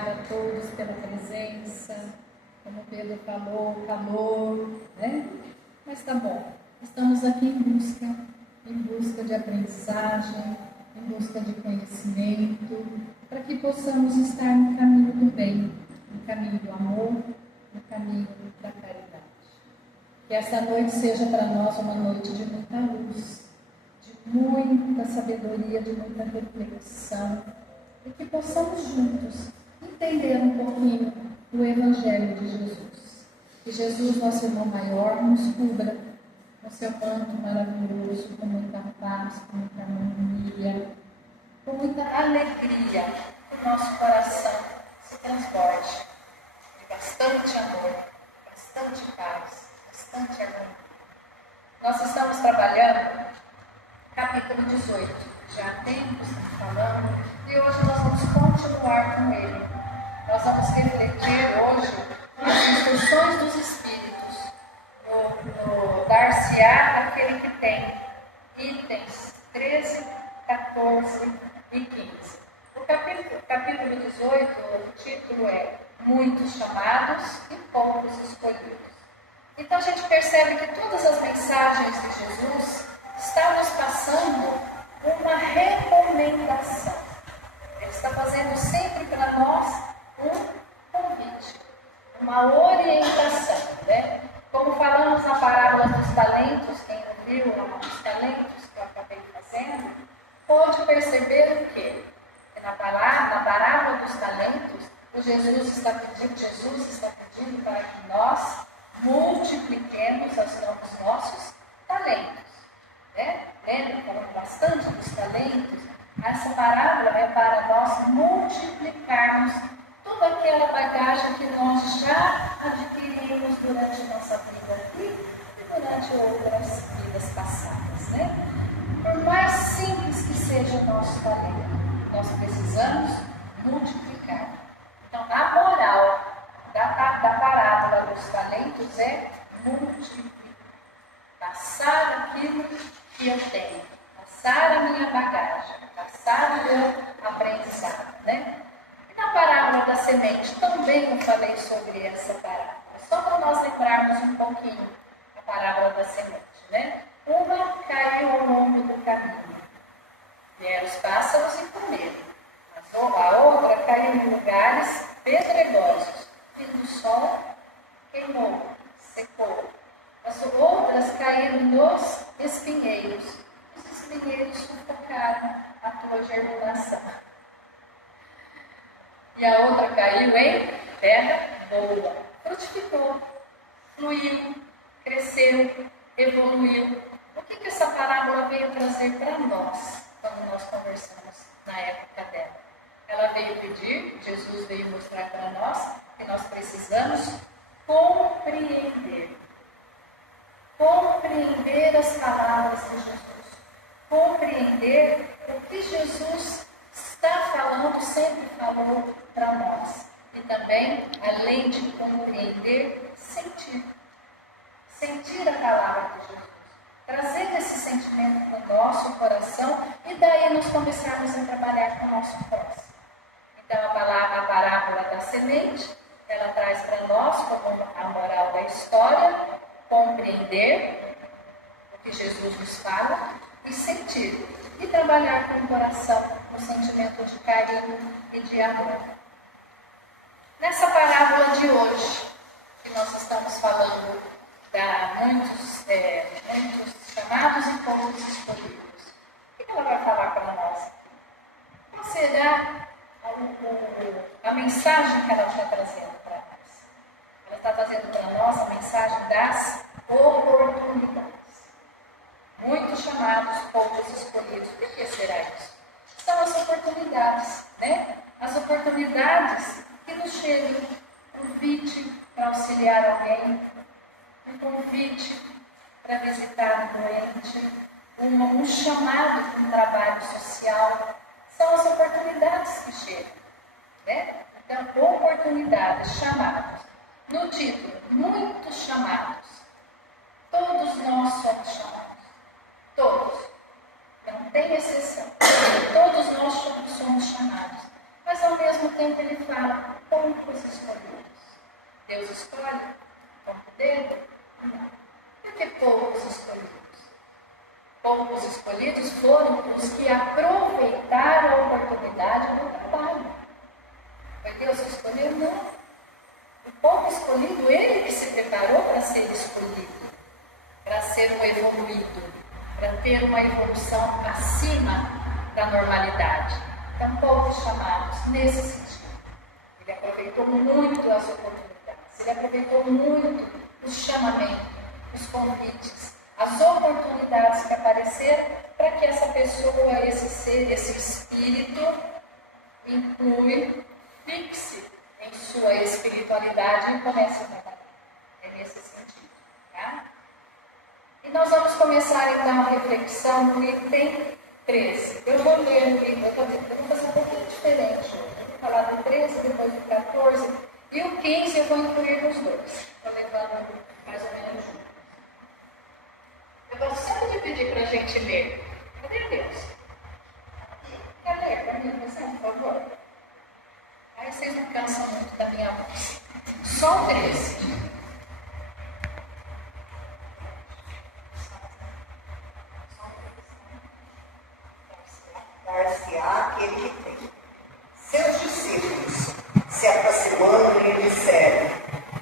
obrigada a todos pela presença. Como o Pedro falou, calor, né? Mas tá bom. Estamos aqui em busca de aprendizagem, em busca de conhecimento, para que possamos estar no caminho do bem, no caminho do amor, no caminho da caridade. Que essa noite seja para nós uma noite de muita luz, de muita sabedoria, de muita reflexão, e que possamos juntos entender um pouquinho do Evangelho de Jesus. Que Jesus, nosso irmão maior, nos cubra no seu manto maravilhoso, com muita paz, com muita harmonia, com muita alegria, que o nosso coração se transborde de bastante amor, bastante paz, bastante harmonia. Nós estamos trabalhando capítulo 18, já há tempo estamos falando, e hoje nós vamos continuar com ele. Nós vamos refletir hoje as instruções dos Espíritos, no dar-se-á daquele que tem, itens 13, 14 e 15. O capítulo 18, o título é Muitos Chamados e Poucos Escolhidos. Então a gente percebe que todas as mensagens de Jesus estão nos passando uma recomendação. Ele está fazendo sempre para nós um convite, uma orientação, né? Como falamos na parábola dos talentos, quem ouviu os talentos que eu acabei fazendo, pode perceber o quê? Que na parábola dos talentos, Jesus está pedindo para que nós multipliquemos os nossos talentos. Né? Lembra? Falando bastante dos talentos. Essa parábola é para nós multiplicarmos toda aquela bagagem que nós já adquirimos durante a nossa vida aqui e durante outras vidas passadas. Né? Por mais simples que seja o nosso talento, nós precisamos multiplicar. Então, a moral da parábola dos talentos é multiplicar. Passar aquilo que eu tenho, passar a minha bagagem, passar o meu aprendizado. Né? E na parábola da semente, também eu falei sobre essa parábola, só para nós lembrarmos um pouquinho a parábola da semente. Né? Uma caiu ao longo do caminho, vieram os pássaros e comeram, mas a outra caiu em lugares pedregosos, e do sol queimou, secou. As outras caíram nos espinheiros. Os espinheiros sufocaram a tua germinação. E a outra caiu em terra boa. Frutificou, fluiu, cresceu, evoluiu. O que essa parábola veio trazer para nós, quando nós conversamos na época dela? Ela veio pedir, Jesus veio mostrar para nós que nós precisamos compreender as palavras de Jesus, compreender o que Jesus está falando, sempre falou para nós. E também, além de compreender, sentir a palavra de Jesus, trazer esse sentimento no nosso coração e daí nós começarmos a trabalhar com o nosso próximo. Então, a parábola da semente, ela traz para nós, como a moral da história, compreender o que Jesus nos fala e sentir. E trabalhar com o coração no sentimento de carinho e de amor. Nessa parábola de hoje, que nós estamos falando de muitos chamados e poucos escolhidos, o que ela vai falar para nós? Qual será a mensagem que ela está trazendo para nós? Ela está trazendo para nós a mensagem das oportunidades. Muitos chamados, poucos escolhidos. O que será isso? São as oportunidades, né? As oportunidades que nos chegam. Um convite para auxiliar alguém, um convite para visitar um doente, um chamado para um trabalho social. São as oportunidades que chegam, né? Então, oportunidades, chamados. No título, muitos chamados. Todos nós somos chamados. Todos. Não tem exceção. Todos nós somos chamados. Mas ao mesmo tempo ele fala, escolhe com o dedo? Não. Por que poucos escolhidos? Poucos escolhidos foram os que aproveitaram a oportunidade do trabalho. Foi Deus que escolheu? Não. O pouco escolhido, ele que se preparou para ser escolhido, para ser um evoluído, para ter uma evolução acima da normalidade. Então, poucos chamados nesse sentido. Ele aproveitou muito as oportunidades, ele aproveitou muito os chamamentos, os convites, as oportunidades que apareceram para que essa pessoa, esse ser, esse espírito, fixe em sua espiritualidade e comece a trabalhar. É nesse sentido. Tá? E nós vamos começar então a reflexão no item 13. Eu vou ler o item, eu vou fazer um pouquinho diferente. Eu vou falar do 13, depois do 14, e o 15 eu vou incluir nos dois. Estou levando mais ou menos junto. Eu gosto sempre de pedir para a gente ler. Cadê Deus? Quer ler para mim, você, por favor? Aí vocês não cansam muito da minha voz. Só o 13. Dar-se-á aquele que tem. Seus discípulos, se aproximando, lhe disseram: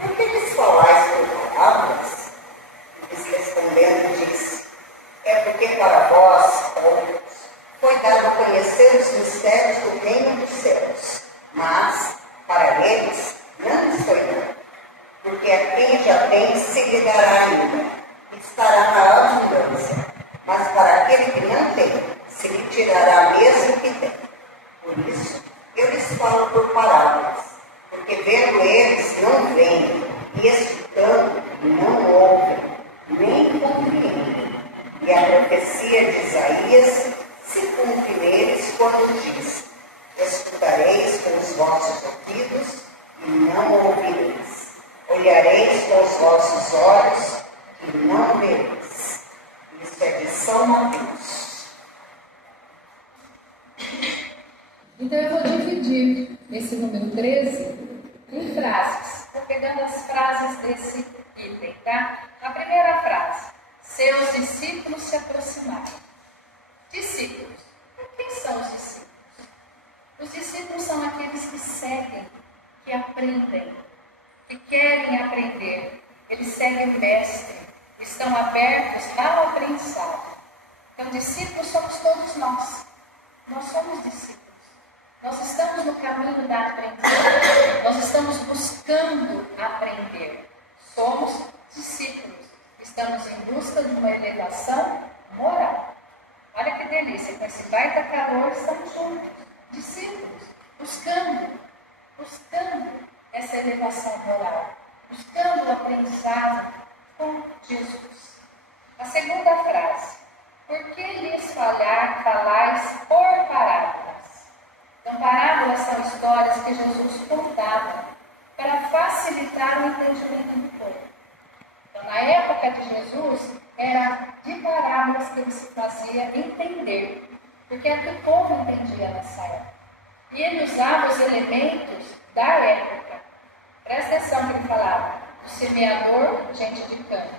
por que lhes falais por parábolas? Eles respondendo, disse: é porque para vós, outros, foi dado conhecer os mistérios do reino dos céus, mas para eles não lhes foi dado. Porque a quem já tem se lhe dará ainda, e estará na abundância, mas para aquele que não tem, se lhe tirará mesmo que tem. Por isso, eu lhes falo por parábolas, porque vendo eles não veem, e escutando não ouvem, nem compreendem. E a profecia de Isaías se cumpre neles quando diz: escutareis com os vossos ouvidos e não ouvireis. Olhareis com os vossos olhos e não vereis. Isso é de São Mateus. Então eu vou dividir esse número 13 em frases. Estou pegando as frases desse item, tá? A primeira frase: seus discípulos se aproximaram. Discípulos. Quem são os discípulos? Os discípulos são aqueles que seguem, que aprendem, que querem aprender. Eles seguem o mestre, estão abertos ao aprendizado. Então, discípulos somos todos nós. Nós somos discípulos. Nós estamos no caminho da aprendizagem. Nós estamos buscando aprender. Somos discípulos. Estamos em busca de uma elevação moral. Olha que delícia, com esse baita calor estamos juntos. Discípulos, buscando essa elevação moral. Buscando o aprendizado com Jesus. A segunda frase: por que lhes falais por parábolas? Então, parábolas são histórias que Jesus contava para facilitar o entendimento do povo. Então, na época de Jesus, era de parábolas que ele se fazia entender, porque é o que o povo entendia nessa época. E ele usava os elementos da época. Presta atenção que ele falava do semeador, gente de campo.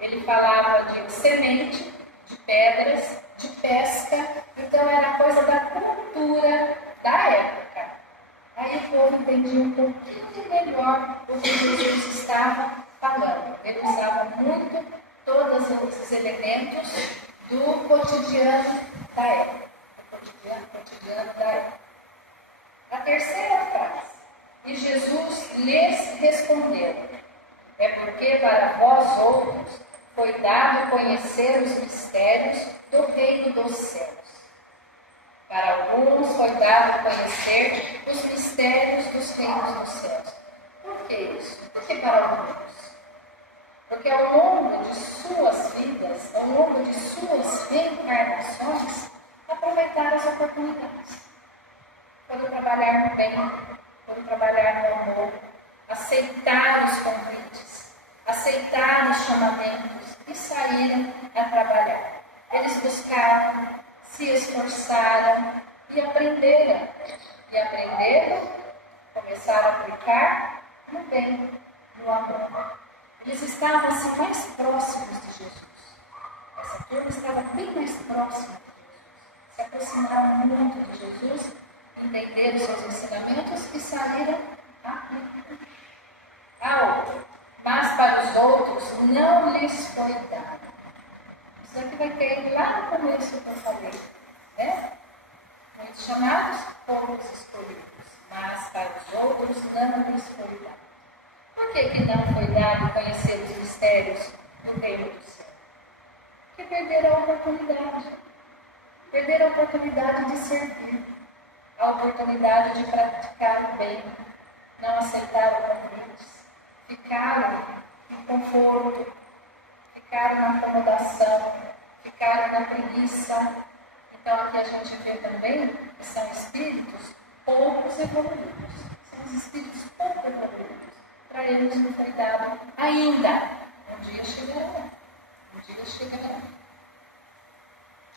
Ele falava de semente, de pedras, de pesca. Então era coisa da cultura da época. Aí o povo entendia um pouquinho melhor o que Jesus estava falando. Ele usava muito todos os elementos do cotidiano da época. Cotidiano da época. A terceira frase: e Jesus lhes respondeu: é porque para vós outros foi dado conhecer os mistérios do reino dos céus. Para alguns foi dado conhecer os mistérios dos reinos dos céus. Por que isso? Por que para alguns? Porque ao longo de suas vidas, ao longo de suas reencarnações, aproveitaram as oportunidades. Foram trabalhar no bem, foram trabalhar no amor, aceitar os convites, aceitar os chamamentos e saíram a trabalhar. Eles buscaram, se esforçaram e aprenderam. E aprenderam, começaram a aplicar no bem, do amor. Eles estavam assim, mais próximos de Jesus. Essa turma estava bem mais próxima de Jesus. Se aproximaram muito de Jesus, entenderam seus ensinamentos e saíram a outro. Mas para os outros não lhes foi dado. Isso aqui vai ter lá no começo que eu falei, né? Muitos chamados, poucos escolhidos. Mas para os outros não lhes foi dado. Por que não foi dado conhecer os mistérios do reino do céu? Porque perderam a oportunidade. Perderam a oportunidade de servir. A oportunidade de praticar o bem. Não aceitaram convites. Ficaram em conforto. Ficaram na acomodação. Ficaram na preguiça. Então aqui a gente vê também que são espíritos poucos evoluídos. São os espíritos pouco evoluídos. Para eles não foi dado ainda. Um dia chegará. Um dia chegará.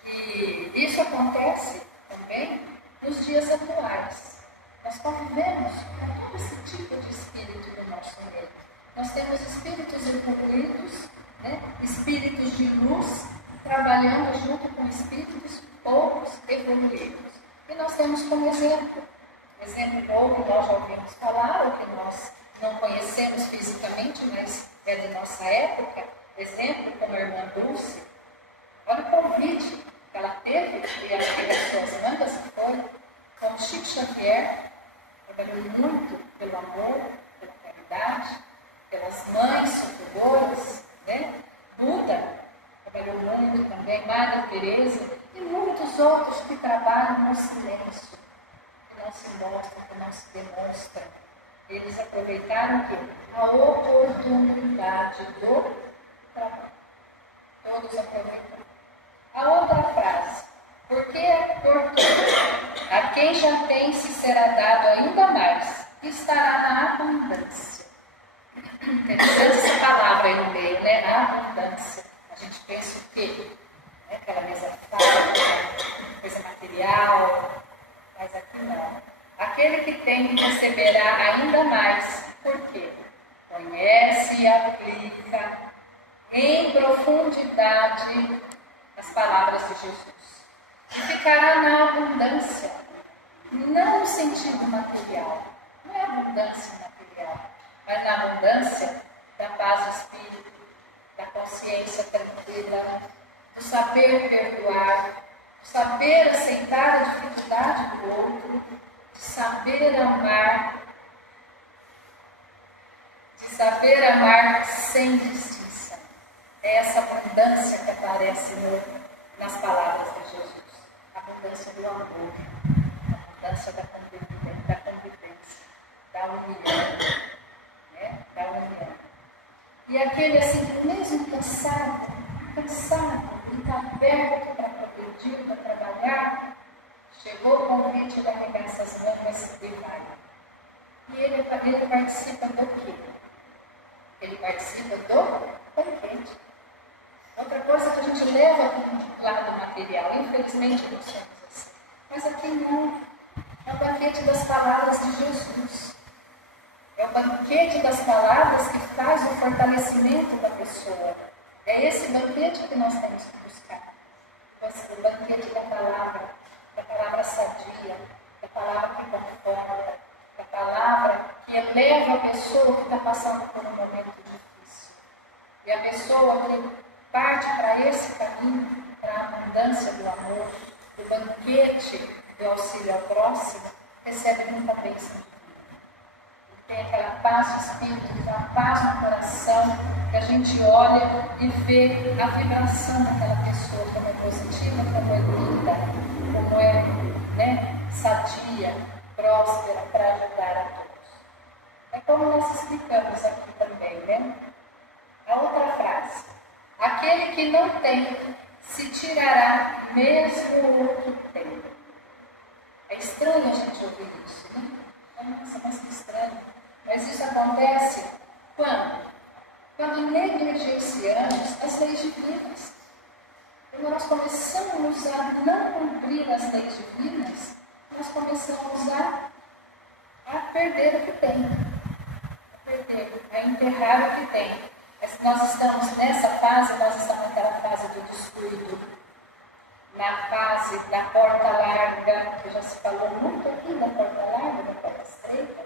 E isso acontece também nos dias atuais. Nós convivemos com todo esse tipo de espírito no nosso meio. Nós temos espíritos evoluídos, né? Espíritos de luz, trabalhando junto com espíritos poucos evoluídos. E nós temos como exemplo ou que nós já ouvimos falar, ou que nós não conhecemos fisicamente, mas é de nossa época, exemplo como a irmã Dulce. Olha o convite que ela teve, e ela teve as suas mandas, que foi com Chico Xavier, trabalhou muito pelo amor, pela caridade, pelas mães socorroras, né? Buda trabalhou muito também, Madre Teresa, e muitos outros que trabalham no silêncio, que não se mostram, que não se demonstram. Eles aproveitaram a oportunidade do trabalho. Todos aproveitaram. A outra frase, porque a quem já tem se será dado ainda mais, estará na abundância. Interessante essa palavra aí no meio, né? A abundância. A gente pensa o quê? Aquela mesa farta, coisa material, mas aqui não. Aquele que tem receberá ainda mais. Por quê? Conhece e aplica em profundidade as palavras de Jesus. E ficará na abundância, não no sentido material. Não é abundância material, mas na abundância da paz do espírito, da consciência tranquila, do saber perdoar, do saber aceitar a dificuldade do outro, de saber amar sem distinção. É essa abundância que aparece nas palavras de Jesus. A abundância do amor, a abundância da convivência, da união, né? Da união. E aquele assim, mesmo cansado, e está aberto para progredir, para trabalhar, chegou o convite, ele arregaça as mangas e vai. E ele participa do quê? Ele participa do banquete. Outra coisa que a gente leva do lado material, infelizmente não somos assim. Mas aqui não. É o banquete das palavras de Jesus. É o banquete das palavras que faz o fortalecimento da pessoa. É esse banquete que nós temos que buscar. O banquete da palavra sadia, da palavra que conforta, da palavra que eleva a pessoa que está passando por um momento difícil. E a pessoa que parte para esse caminho, para a abundância do amor, do banquete do auxílio ao próximo, recebe muita bênção. Tem aquela paz de espírito, aquela paz no coração, que a gente olha e vê a vibração daquela pessoa, como é positiva, como é linda, como é, né, sadia, próspera, para ajudar a todos. É como nós explicamos aqui também, né? A outra frase. Aquele que não tem, se tirará mesmo o que tem. É estranho a gente ouvir isso, né? Nossa, mas que estranho. Mas isso acontece quando? Quando negligenciamos as leis divinas. Quando nós começamos a não cumprir as leis divinas, nós começamos a perder o que tem. A perder a enterrar o que tem. Mas nós estamos nessa fase, nós estamos naquela fase do descuido, na fase da porta larga, que já se falou muito aqui da porta larga, da porta estreita.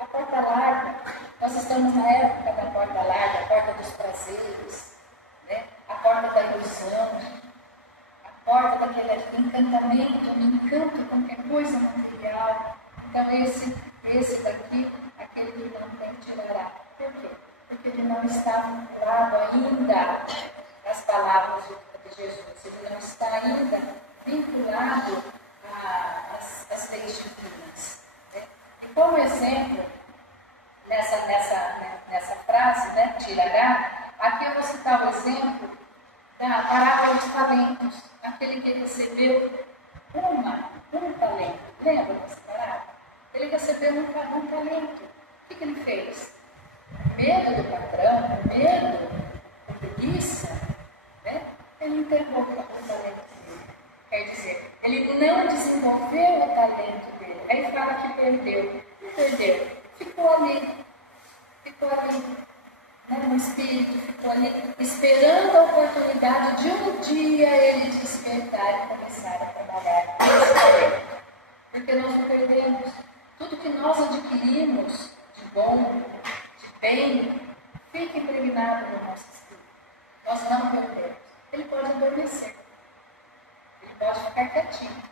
A porta larga, nós estamos na época da porta larga, a porta dos prazeres, né? A porta da ilusão, a porta daquele encantamento, um encanto com qualquer coisa material. Então esse daqui, aquele que não tem, tirará. Por quê? Porque ele não está vinculado ainda às palavras de Jesus, ele não está ainda vinculado às leis divinas. Né? E como exemplo, nessa frase, né, tirará, aqui eu vou citar o exemplo da parábola dos talentos, aquele que recebeu um talento. Lembra dessa parábola? Ele recebeu um talento. O que ele fez? Medo do patrão, medo, preguiça, né? Ele enterrou o talento dele. Quer dizer, ele não desenvolveu o talento dele. Aí fala que perdeu. Não perdeu. Ficou ali, né, no espírito, ficou ali, esperando a oportunidade de um dia ele despertar e começar a trabalhar esse talento. Porque nós não perdemos. Tudo que nós adquirimos de bom, de bem, fica impregnado no nosso espírito. Nós não perdemos. Ele pode adormecer. Ele pode ficar quietinho.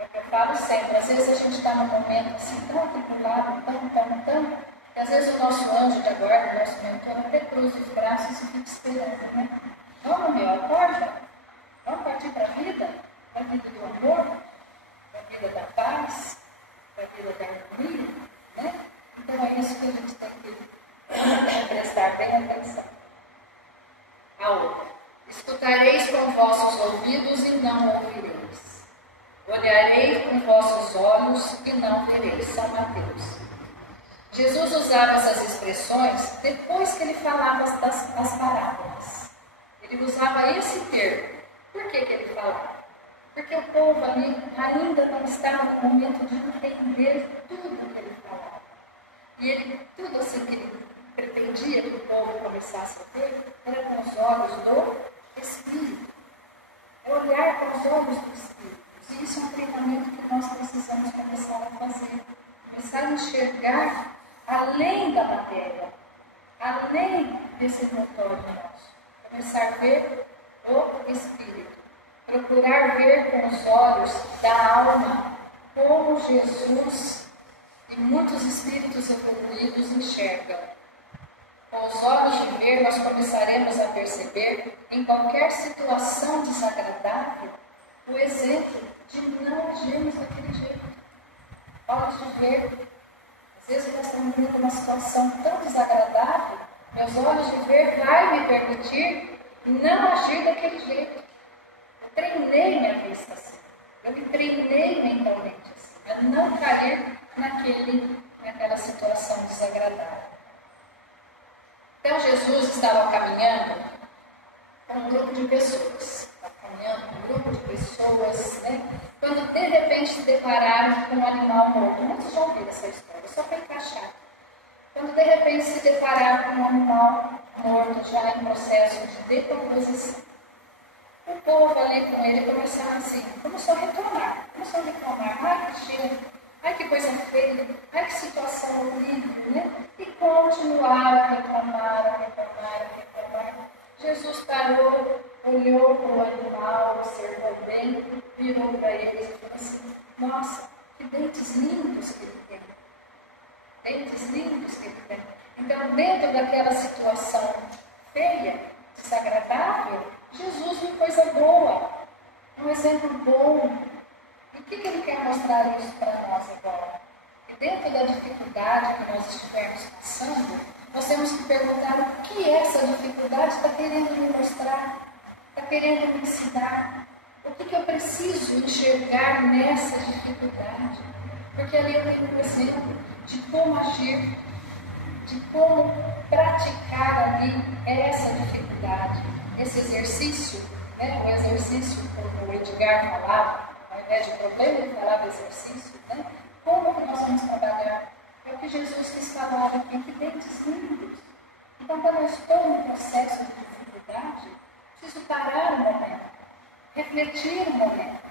É o que eu falo sempre. Às vezes a gente está num momento assim, tão atribulado, tão, que às vezes o nosso anjo de guarda, o nosso mentor, até cruza os braços e fica esperando, né? Vamos, meu, acorda. Vamos partir para a vida do amor, para a vida da paz, para a vida da harmonia, né? Então é isso que a gente tem que prestar bem atenção. A outra. Escutareis com vossos ouvidos e não ouvireis. Olharei com vossos olhos e não vereis. São Mateus. Jesus usava essas expressões depois que ele falava das parábolas. Ele usava esse termo. Por que ele falava? Porque o povo ali ainda não estava no momento de entender tudo que ele falava. E ele, tudo assim que ele pretendia que o povo começasse a ver, era com os olhos do Espírito. É olhar com os olhos do Espírito. E isso é um treinamento que nós precisamos começar a fazer. Começar a enxergar além da matéria, além desse motor nosso. Começar a ver o Espírito. Procurar ver com os olhos da alma como Jesus e muitos espíritos evoluídos enxergam. Com os olhos de ver, nós começaremos a perceber, em qualquer situação desagradável, o exemplo de não agirmos daquele jeito. Olhos de ver. Às vezes nós estamos vivendo uma situação tão desagradável, meus olhos de ver vai me permitir não agir daquele jeito. Eu treinei minha vista assim. Eu me treinei mentalmente assim, a não cair naquela situação desagradável. Então Jesus estava caminhando com um grupo de pessoas. Estava caminhando com um grupo de pessoas, né? Quando de repente se depararam com um animal morto. Muitos já ouviram essa história, só para encaixar. Quando de repente se depararam com um animal morto, já em processo de decomposição. O povo ali com ele começou a reclamar. Ai, que cheiro, ai, que coisa feia, ai, que situação horrível, né? E continuaram a reclamar. Jesus parou, olhou para o animal, observou bem, virou para eles e falou assim: nossa, que dentes lindos que ele tem. Dentes lindos que ele tem. Então, dentro daquela situação feia, desagradável, Jesus viu coisa boa, um exemplo bom. E o que ele quer mostrar isso para nós agora? E dentro da dificuldade que nós estivermos passando, nós temos que perguntar o que essa dificuldade está querendo me mostrar, está querendo me ensinar. O que eu preciso enxergar nessa dificuldade? Porque ali eu tenho um exemplo de como agir, de como praticar ali essa dificuldade, esse exercício, né? O exercício, como o Edgar falava, ao invés de problema, ele falava exercício, né? Como que nós vamos trabalhar? É o que que Jesus quis falar aqui, que dentes lindos. Então, quando eu estou num processo de dificuldade, preciso parar um momento, refletir um momento.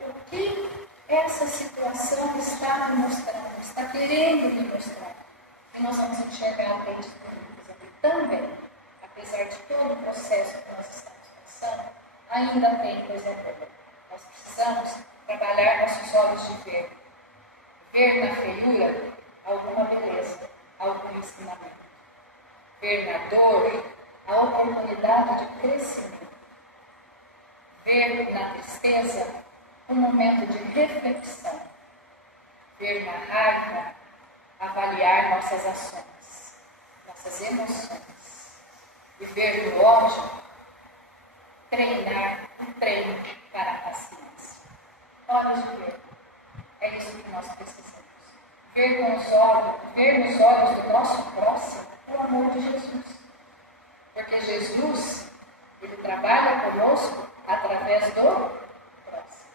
O que essa situação está me mostrando, está querendo me mostrar? E nós vamos enxergar dentes lindos aqui também. Apesar de todo o processo que nós estamos passando, ainda tem coisa boa. Nós precisamos trabalhar nossos olhos de ver. Ver na feiura alguma beleza, algum ensinamento. Ver na dor a oportunidade de crescimento. Ver na tristeza um momento de reflexão. Ver na raiva avaliar nossas ações, nossas emoções. E ver no ódio treinar um treino para a paciência. Olhos de ver. É isso que nós precisamos. Ver nos olhos do nosso próximo o amor de Jesus. Porque Jesus, ele trabalha conosco através do próximo.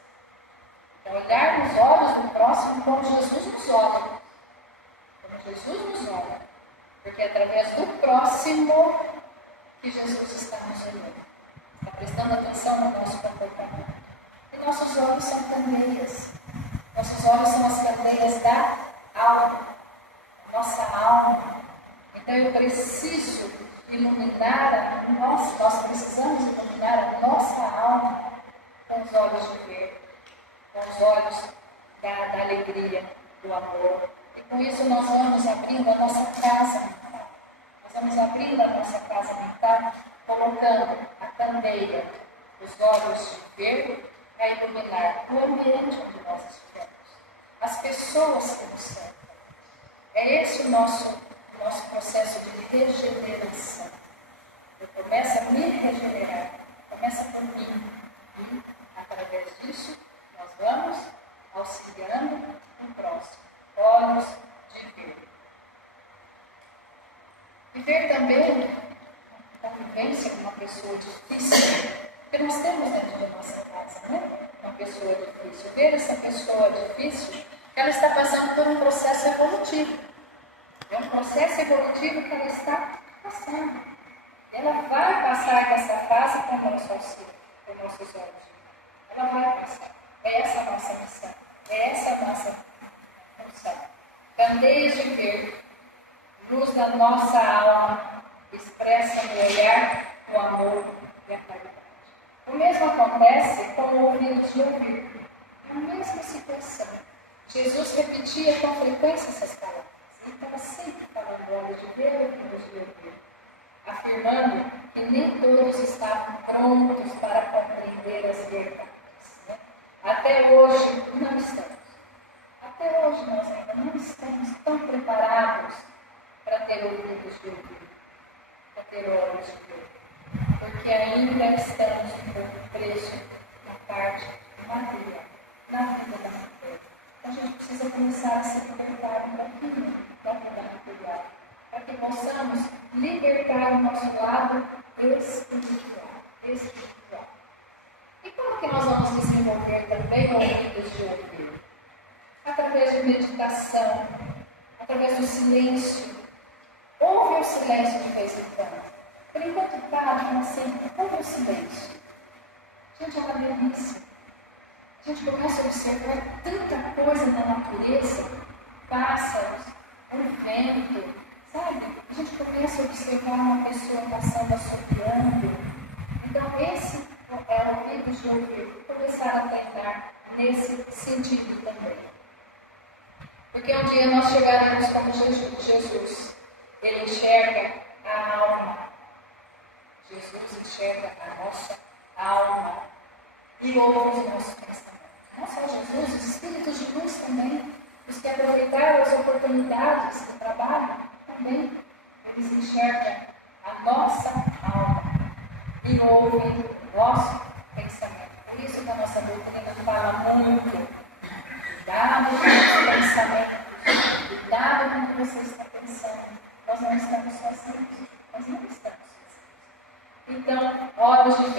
Então, olhar nos olhos do próximo como Jesus nos olha. Como Jesus nos olha. Porque é através do próximo que Jesus está nos olhando. Está prestando atenção no nosso comportamento. E nossos olhos são candeias. Nossos olhos são as candeias da alma. Nossa alma. Então eu preciso iluminar nós precisamos iluminar a nossa alma com os olhos de ver, com os olhos da alegria, do amor. E com isso nós vamos abrindo a nossa casa mental. Nós vamos abrindo a nossa casa mental, colocando a candeia, os olhos de ver, para iluminar o ambiente onde nós estivemos, as pessoas que nos cercam. É esse o nosso processo de regeneração. Eu começo a me regenerar, começa por mim. E, através disso, nós vamos auxiliando o próximo. Olhos de ver. Viver também a convivência com uma pessoa difícil. Porque nós temos dentro da nossa casa, né? Uma pessoa difícil. Ver essa pessoa difícil, ela está passando por um processo evolutivo. É um processo evolutivo que ela está passando. Ela vai passar dessa fase com o nosso auxílio, com os nossos olhos. Ela vai passar. É essa a nossa missão. É essa a nossa função. Candeias de ver, luz da nossa alma, expressa no olhar o amor e a caridade. O mesmo acontece com o ouvido de ouvir. É a mesma situação. Jesus repetia com frequência essas palavras. Ele estava sempre falando olhos de ver e ouvidos de ouvir, afirmando que nem todos estavam prontos para compreender as verdades. Né? Até hoje não estamos. Até hoje nós ainda não estamos tão preparados para ter ouvidos de ouvir, para ter olhos de ver. Porque ainda estamos um pouco presos na parte material, na vida da matéria. Então a gente precisa começar a se libertar um pouquinho da vida material, para que possamos libertar o nosso lado espiritual. E como que nós vamos desenvolver também ouvidos de ouvir? Através de meditação, através do silêncio. Ouve o silêncio de vez em quando. Por enquanto para, assim, ouve o silêncio. Gente, é uma delícia. A gente começa a observar tanta coisa na natureza, pássaros, o vento, sabe? A gente começa a observar uma pessoa passando, assobiando. Então, esse é o ouvido de ouvir. Começar a treinar nesse sentido também. Porque um dia nós chegaremos como Jesus. Ele enxerga a alma. Jesus enxerga a nossa alma e ouve os nossos pensamentos. Não só Jesus, os espíritos de luz também, os que aproveitaram as oportunidades do trabalho, também eles enxergam a nossa alma e ouvem o nosso pensamento. Por isso que a nossa doutrina fala muito. Cuidado com os pensamentos, cuidado com o que você está pensando. Nós não estamos sozinhos, nós não estamos sozinhos. Então, olhos de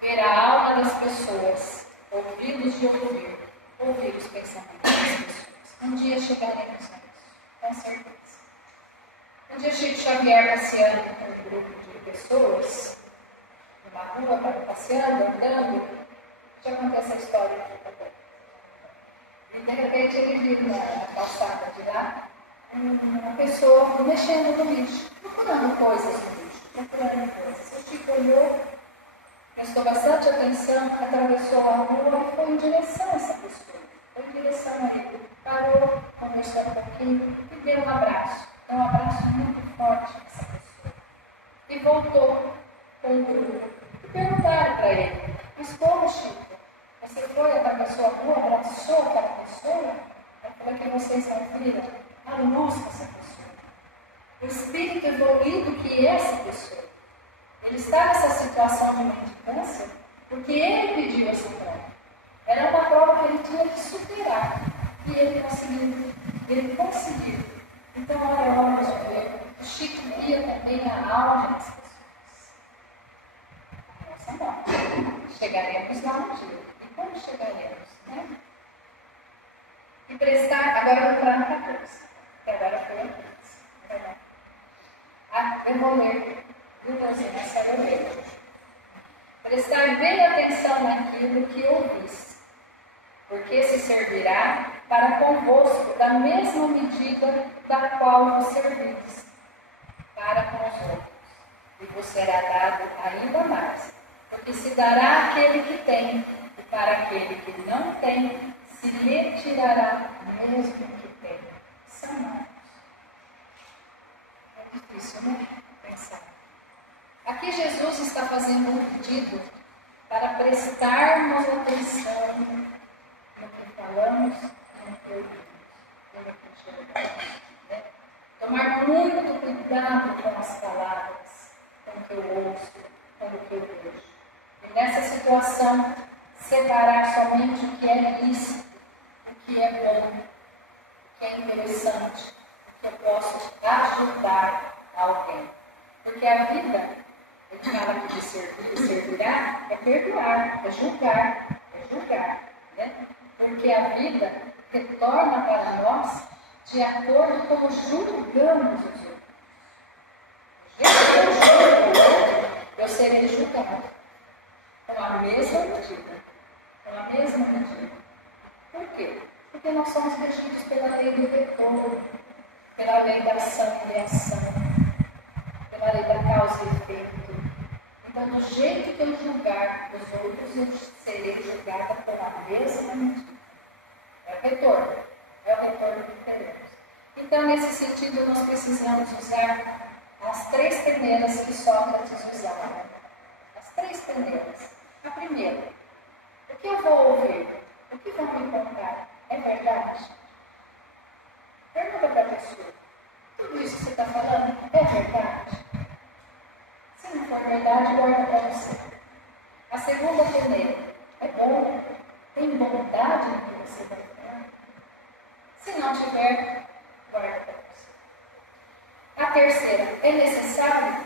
ver a alma das pessoas, ouvidos de ouvir os pensamentos das pessoas. Um dia chegaremos a isso, com Xavier passeando com um grupo de pessoas, numa rua, passeando, andando, já contei essa história aqui também. E de repente ele viu na calçada de lá uma pessoa mexendo no lixo, procurando coisas no lixo, procurando coisas. O Chico olhou, prestou bastante atenção, atravessou a rua e foi em direção a essa pessoa. Foi em direção a ele. Parou, conversou um pouquinho e deu um abraço. Deu um abraço muito forte nessa pessoa. E voltou com o grupo. E perguntaram para ele: mas como, Chico? Você foi até a sua rua, abraçou aquela pessoa? Aquela que vocês não viram? A luz dessa pessoa. O espírito evoluído que é essa pessoa. Ele está nessa situação de mendicância porque ele pediu essa prova. Era uma prova que ele tinha que superar. E ele conseguiu. Ele conseguiu. Então, olha de ver. O Chico via também a alma das pessoas. Nossa, não. Chegaremos lá um dia. E como chegaremos? Né? E prestar. Agora eu vou entrar na 14. Que agora foi a 15. Eu vou ler. Essa eu leio. Prestar bem atenção naquilo que ouvis, porque se servirá para convosco da mesma medida da qual vos servis, para com os outros, e vos será dado ainda mais, porque se dará àquele que tem, e para aquele que não tem, se lhe tirará mesmo que tem. São mãos. É difícil, né? Pensar. Aqui Jesus está fazendo um pedido para prestarmos atenção no que falamos, no que ouvimos, no que enxergamos. Né? Tomar muito cuidado com as palavras, com o que eu ouço, com o que eu vejo. E nessa situação, separar somente o que é lícito, o que é bom, o que é interessante, o que eu posso ajudar alguém. Porque a vida, ele fala que de servir, servirá, é perdoar, é julgar, né? Porque a vida retorna para nós de acordo com como julgamos os outros. Eu julgo o outro, eu serei julgado com a mesma medida. Com a mesma medida. Por quê? Porque nós somos regidos pela lei do retorno, pela lei da ação e reação, pela lei da causa e efeito. Então, do jeito que eu julgar os outros, eu serei julgada pela mesma medida. É o retorno que teremos. Então, nesse sentido, nós precisamos usar as 3 peneiras que Sócrates usava. As 3 peneiras. A primeira, o que eu vou ouvir? O que vão me contar? É verdade? Pergunta para a pessoa. Tudo isso que você está falando é verdade? Se não for verdade, guarda para você. A segunda peneira. É bom? Tem bondade no que você vai falar? Se não tiver, guarda para você. A terceira. É necessário?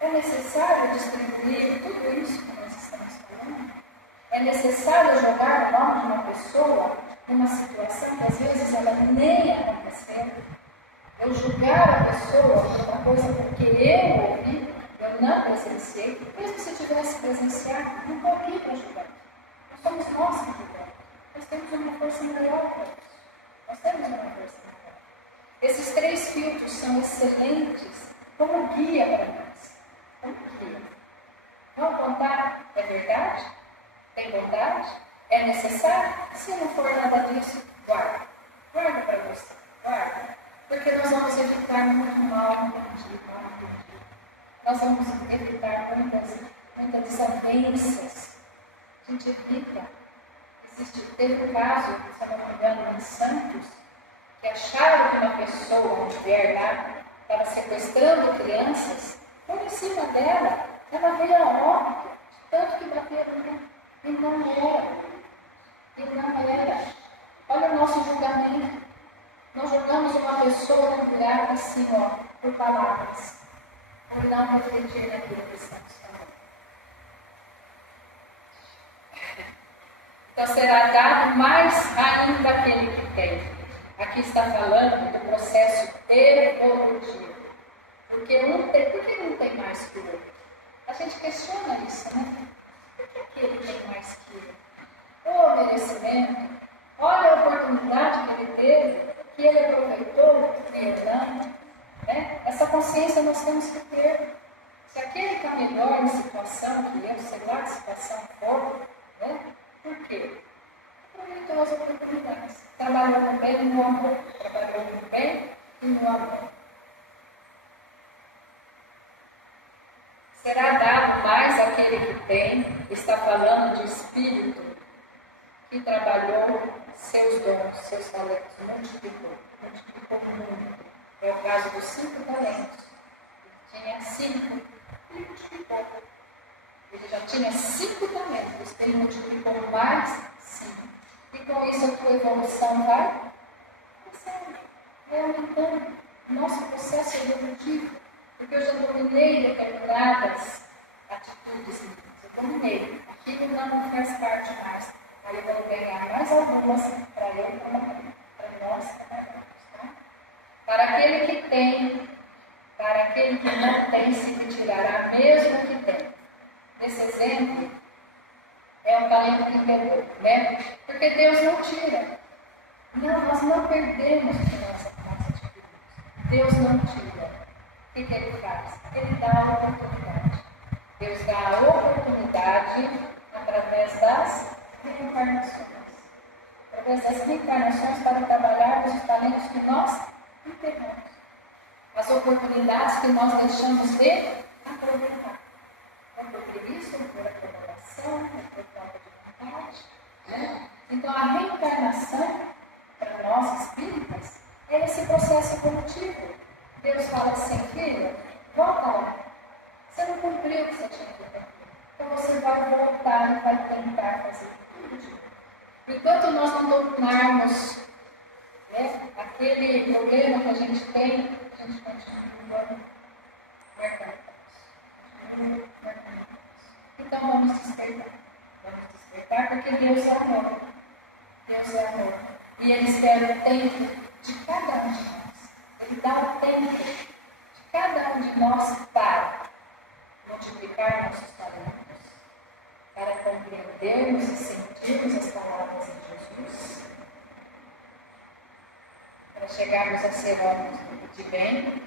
É necessário distribuir tudo isso que nós estamos falando? É necessário jogar no nome de uma pessoa numa situação que às vezes ela nem aconteceu? Eu julgar a pessoa por uma coisa porque eu ouvi, eu não presenciei, mesmo se tivesse presenciado, não estou aqui para julgar. Nós somos nós que julgamos. Nós temos uma força maior para isso. Nós temos uma força maior. Esses 3 filtros são excelentes como guia para nós. Como guia. Vão contar? É verdade? Tem bondade? É necessário? Se não for nada disso, guarda. Guarda para você. Guarda. Porque nós vamos evitar muito mal entendido. Nós vamos evitar muitas desavenças. A gente evita. Teve um caso, se não me engano, em Santos, que acharam que uma pessoa, uma mulher lá, estava sequestrando crianças, por em cima dela, ela veio a óbito, tanto que bateram nela. E não era. E não era. Olha o nosso julgamento. Nós julgamos uma pessoa curada assim, ó, por palavras, por não refletir naquilo que estamos falando. Então será dado mais ainda àquele que tem. Aqui está falando do processo evolutivo. que o outro. A gente questiona isso, né? Por que aquele tem mais que eu? O merecimento, olha a oportunidade que ele teve, que ele aproveitou em Irlanda. Né? Essa consciência nós temos que ter. Se aquele está melhor em situação que eu, sei lá que situação for, né? Por quê? Aproveitou as oportunidades. Trabalhou no bem e no amor. Trabalhou no bem e no amor. Será dado mais àquele que tem, está falando de espírito, que trabalhou seus dons, seus talentos, multiplicou muito. É o caso dos 5 talentos. Ele tinha 5 e multiplicou. Ele já tinha 5 talentos, ele multiplicou mais 5. E com isso a tua evolução vai crescendo, vai aumentando. Nosso processo evolutivo. Porque eu já dominei determinadas atitudes, eu dominei. Aquilo não faz parte mais. Aí eu vou ganhar mais algumas para eu trabalhar, para nós trabalharmos. Tá? Para aquele que tem, para aquele que não tem, se retirará mesmo que tem. Nesse exemplo, é o talento que perdeu, né? Porque Deus não tira. Não, nós não perdemos o que nós adquirimos. Deus não tira. O que ele faz? Ele dá a oportunidade. Deus dá a oportunidade através das reencarnações. Através das reencarnações para trabalharmos os talentos que nós enterramos. As oportunidades que nós deixamos de aproveitar. Ou por preguiça, ou por acomodação, ou por falta de vontade. Né? Então a reencarnação, para nós espíritas, é esse processo evolutivo. Deus fala assim, filho, volta lá. Você não cumpriu o que você tinha que cumprir. Então você vai voltar e vai tentar fazer tudo de novo. Enquanto nós não dominarmos, né, aquele problema que a gente tem, a gente continua marcando. Então vamos despertar. Vamos despertar porque Deus é amor. Deus é amor. E Ele espera o tempo de cada um de nós. Ele dá o tempo de cada um de nós para multiplicar nossos talentos, para compreendermos e sentirmos as palavras de Jesus, para chegarmos a ser homens de bem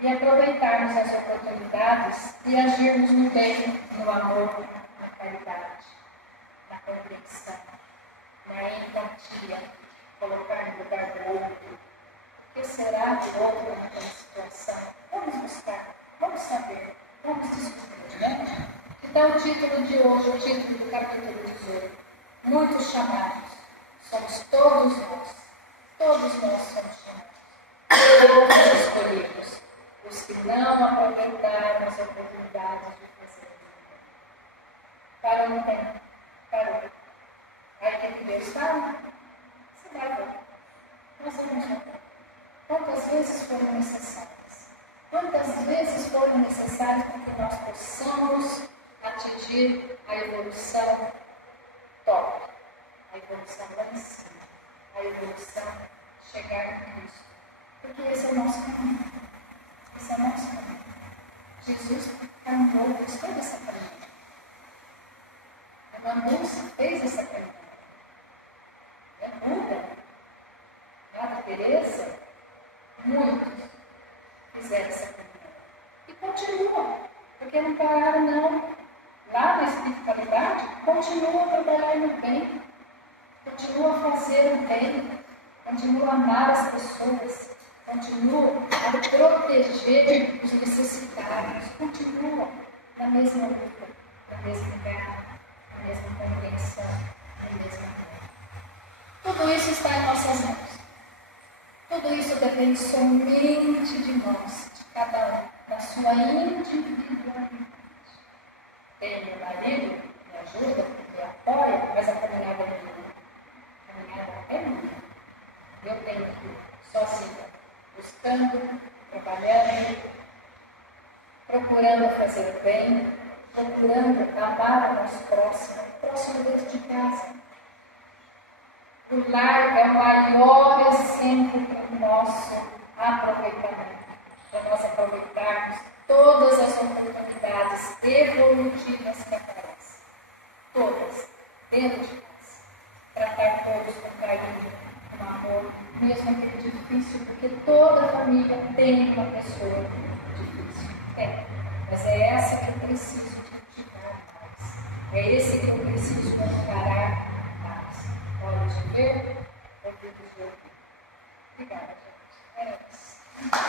e aproveitarmos as oportunidades e agirmos no bem, no amor, na caridade, na compreensão, na empatia, colocar no lugar do outro. O que será do outro naquela situação? Vamos buscar, vamos saber, vamos descobrir, né? Então, o título de hoje, o título do capítulo 18. Muitos chamados, somos todos nós somos chamados. Todos escolhidos, os que não aproveitaram as oportunidades de fazer o bem. Parou no tempo, parou. Aí o que Deus fala? Você vai ver. Nós vamos ver. Quantas vezes foram necessárias? Quantas vezes foram necessárias para que nós possamos atingir a evolução top, a evolução lá em cima, a evolução chegar em Cristo? Porque esse é o nosso caminho. Esse é o nosso caminho. Jesus caminhou, fez toda essa caminhada. Emmanuel fez essa caminhada. Buda, Madre Teresa, muitos fizeram essa caminhada. E continuam, porque não pararam não. Lá na espiritualidade, continuam a trabalhar no bem, continuam a fazer o bem, continuam a amar as pessoas, continuam a proteger os necessitados, continuam na mesma luta, na mesma guerra, na mesma compreensão, na mesma amor. Tudo isso está em nossas mãos. Tudo isso depende somente de nós, de cada um, da sua individualidade. Tem meu marido, me ajuda, me apoia, mas a caminhada é minha. A caminhada é minha. Eu tenho que ir sozinha, buscando, trabalhando, procurando fazer o bem, procurando amar o nosso próximo, o próximo dentro de casa. O lar é o maior exemplo do nosso aproveitamento, para nós aproveitarmos todas as oportunidades dentro de casa. Tratar todos com carinho, com amor, mesmo aquele difícil, porque toda família tem uma pessoa difícil. Tem. Mas é essa que eu preciso de encarar mais. É esse que eu preciso encarar mais. Olha de ver, ouvido de ouvir. Obrigada, gente. É isso.